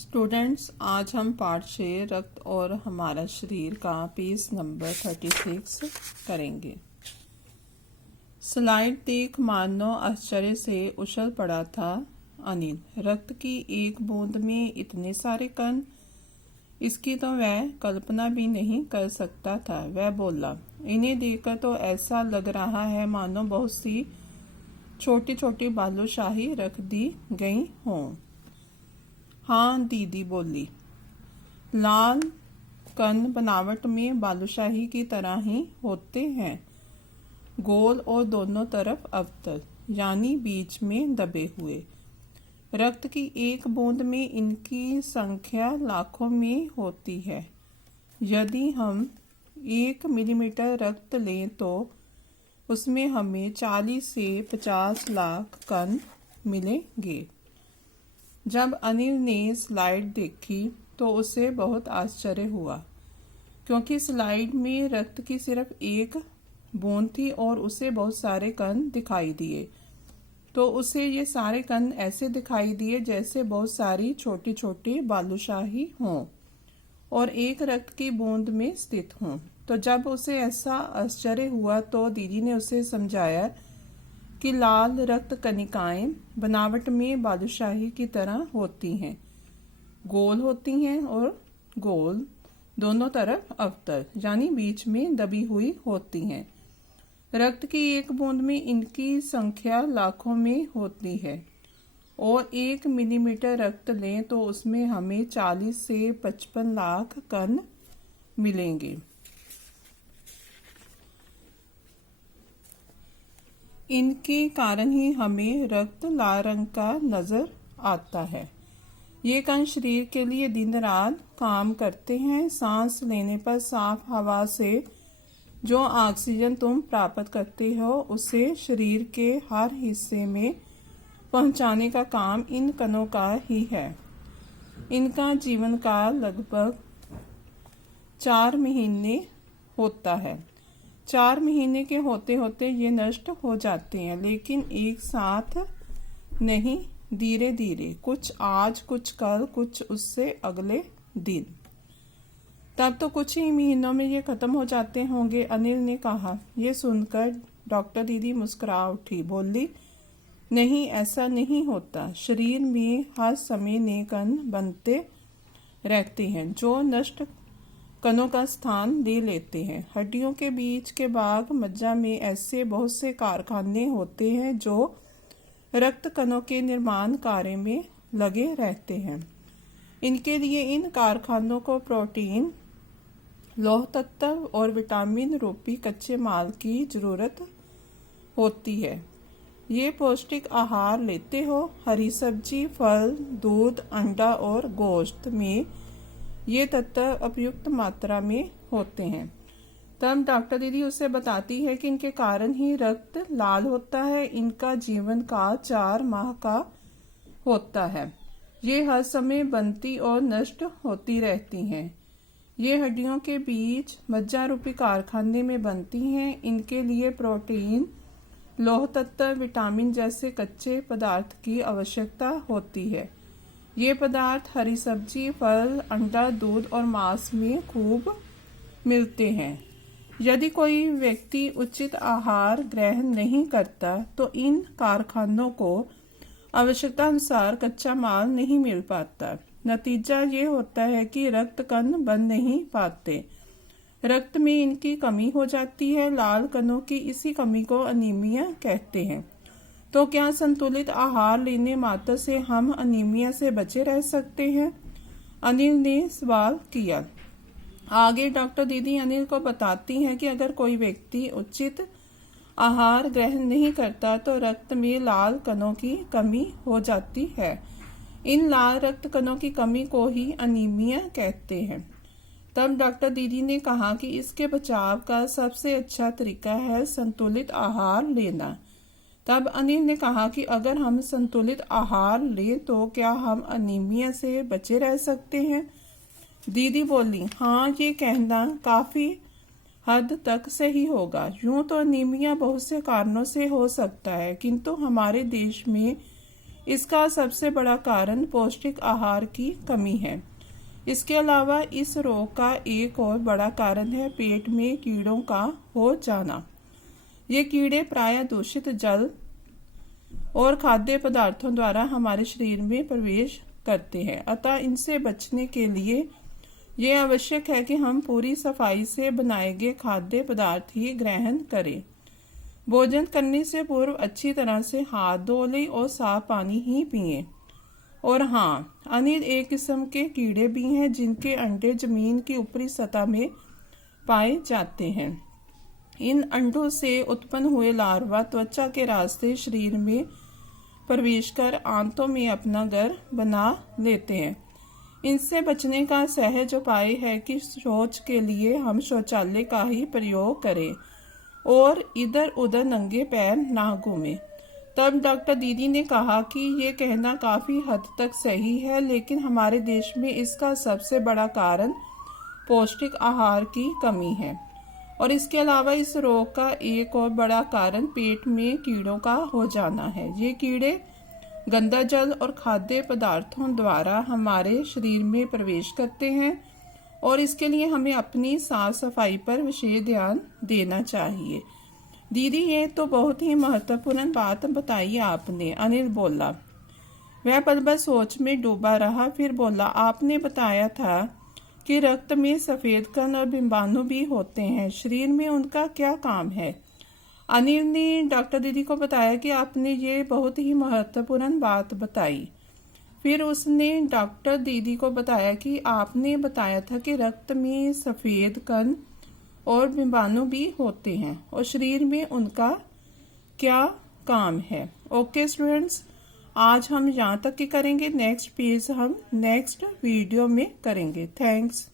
Students, आज हम पाठ 6 रक्त और हमारा शरीर का पेज नंबर 36 करेंगे। स्लाइड देख मानो आश्चर्य से उछल पड़ा था अनिल। रक्त की एक बूंद में इतने सारे कण, इसकी तो वह कल्पना भी नहीं कर सकता था। वह बोला, इन्हें देखकर तो ऐसा लग रहा है मानो बहुत सी छोटी छोटी बालूशाही रख दी गई हों। हाँ, दीदी बोली, लाल कण बनावट में बालूशाही की तरह ही होते हैं, गोल और दोनों तरफ अवतल, यानी बीच में दबे हुए। रक्त की एक बूंद में इनकी संख्या लाखों में होती है। यदि हम 1 मिलीमीटर रक्त लें तो उसमें हमें 40 से 50 लाख कण मिलेंगे। जब अनिल ने स्लाइड देखी तो उसे बहुत आश्चर्य हुआ, क्योंकि स्लाइड में रक्त की सिर्फ एक बूंद थी और उसे बहुत सारे कण दिखाई दिए। तो उसे ये सारे कण ऐसे दिखाई दिए जैसे बहुत सारी छोटी छोटी बालूशाही हों और एक रक्त की बूंद में स्थित हों। तो जब उसे ऐसा आश्चर्य हुआ तो दीदी ने उसे समझाया कि लाल रक्त कणिकाएं बनावट में बालूशाही की तरह होती हैं, गोल होती हैं और गोल, दोनों तरफ अवतल, यानी बीच में दबी हुई होती हैं। रक्त की एक बूंद में इनकी संख्या लाखों में होती है और 1 मिलीमीटर रक्त लें तो उसमें हमें 40 से 55 लाख कण मिलेंगे। इनके कारण ही हमें रक्त लाल रंग का नजर आता है। ये कण शरीर के लिए दिन रात काम करते हैं। सांस लेने पर साफ हवा से जो ऑक्सीजन तुम प्राप्त करते हो उसे शरीर के हर हिस्से में पहुंचाने का काम इन कणों का ही है। इनका जीवन काल लगभग 4 महीने होता है। 4 महीने के होते होते ये नष्ट हो जाते हैं, लेकिन एक साथ नहीं, धीरे धीरे, कुछ आज, कुछ कल, कुछ उससे अगले दिन। तब तो कुछ ही महीनों में ये खत्म हो जाते होंगे, अनिल ने कहा। ये सुनकर डॉक्टर दीदी मुस्कुरा उठी, बोली, नहीं, ऐसा नहीं होता। शरीर में हर समय नए कण बनते रहते हैं जो नष्ट कणों का स्थान ले लेते हैं। हड्डियों के बीच के भाग मज्जा में ऐसे बहुत से कारखाने होते हैं जो रक्त कणों के निर्माण कार्य में लगे रहते हैं। इनके लिए इन कारखानों को प्रोटीन, लौह तत्व और विटामिन रूपी कच्चे माल की जरूरत होती है। ये पौष्टिक आहार लेते हो, हरी सब्जी, फल, दूध, अंडा और गोश्त में ये तत्व उपयुक्त मात्रा में होते हैं। तब डॉक्टर दीदी उसे बताती है कि इनके कारण ही रक्त लाल होता है। इनका जीवन काल 4 माह का होता है। ये हर समय बनती और नष्ट होती रहती हैं। ये हड्डियों के बीच मज्जा रूपी कारखाने में बनती हैं। इनके लिए प्रोटीन, लौह तत्व, विटामिन जैसे कच्चे पदार्थ की आवश्यकता होती है। ये पदार्थ हरी सब्जी, फल, अंडा, दूध और मांस में खूब मिलते हैं। यदि कोई व्यक्ति उचित आहार ग्रहण नहीं करता तो इन कारखानों को आवश्यकता अनुसार कच्चा माल नहीं मिल पाता। नतीजा ये होता है कि रक्त कण बन नहीं पाते, रक्त में इनकी कमी हो जाती है। लाल कणों की इसी कमी को अनीमिया कहते हैं। तो क्या संतुलित आहार लेने मात्र से हम अनीमिया से बचे रह सकते हैं? अनिल ने सवाल किया। आगे डॉक्टर दीदी अनिल को बताती हैं कि अगर कोई व्यक्ति उचित आहार ग्रहण नहीं करता तो रक्त में लाल कणों की कमी हो जाती है। इन लाल रक्त कणों की कमी को ही अनीमिया कहते हैं। तब डॉक्टर दीदी ने कहा कि इसके बचाव का सबसे अच्छा तरीका है संतुलित आहार लेना। तब अनिल ने कहा कि अगर हम संतुलित आहार लें तो क्या हम अनीमिया से बचे रह सकते हैं? दीदी बोली, हाँ, ये कहना काफी हद तक सही होगा। यूं तो अनीमिया बहुत से कारणों से हो सकता है, किंतु हमारे देश में इसका सबसे बड़ा कारण पौष्टिक आहार की कमी है। इसके अलावा इस रोग का एक और बड़ा कारण है पेट में कीड़ों का हो जाना। ये कीड़े प्रायः दूषित जल और खाद्य पदार्थों द्वारा हमारे शरीर में प्रवेश करते हैं, अतः इनसे बचने के लिए ये आवश्यक है कि हम पूरी सफाई से बनाए गए खाद्य पदार्थ ही ग्रहण करें। भोजन करने से पूर्व अच्छी तरह से हाथ धो लें और साफ पानी ही पिएं। और हाँ, अनिल एक किस्म के कीड़े भी हैं जिनके अंडे जमीन की ऊपरी सतह में पाए जाते हैं। इन अंडों से उत्पन्न हुए लार्वा त्वचा के रास्ते शरीर में प्रवेश कर आंतों में अपना घर बना लेते हैं। इनसे बचने का सहज उपाय है कि शौच के लिए हम शौचालय का ही प्रयोग करें और इधर उधर नंगे पैर ना घूमें। तब डॉक्टर दीदी ने कहा कि ये कहना काफी हद तक सही है, लेकिन हमारे देश में इसका सबसे बड़ा कारण पौष्टिक आहार की कमी है। और इसके अलावा इस रोग का एक और बड़ा कारण पेट में कीड़ों का हो जाना है। ये कीड़े गंदा जल और खाद्य पदार्थों द्वारा हमारे शरीर में प्रवेश करते हैं और इसके लिए हमें अपनी साफ सफाई पर विशेष ध्यान देना चाहिए। दीदी, ये तो बहुत ही महत्वपूर्ण बात बताई आपने, अनिल बोला। वह पल भर सोच में डूबा रहा, फिर बोला, आपने बताया था कि रक्त में सफेद कण और बिंबाणु भी होते हैं, शरीर में उनका क्या काम है? अनिल ने डॉक्टर दीदी को बताया कि आपने ये बहुत ही महत्वपूर्ण बात बताई। फिर उसने डॉक्टर दीदी को बताया कि आपने बताया था कि रक्त में सफेद कण और बिंबाणु भी होते हैं और शरीर में उनका क्या काम है। ओके स्टूडेंट्स, आज हम यहाँ तक ही करेंगे। नेक्स्ट पेज हम नेक्स्ट वीडियो में करेंगे। थैंक्स।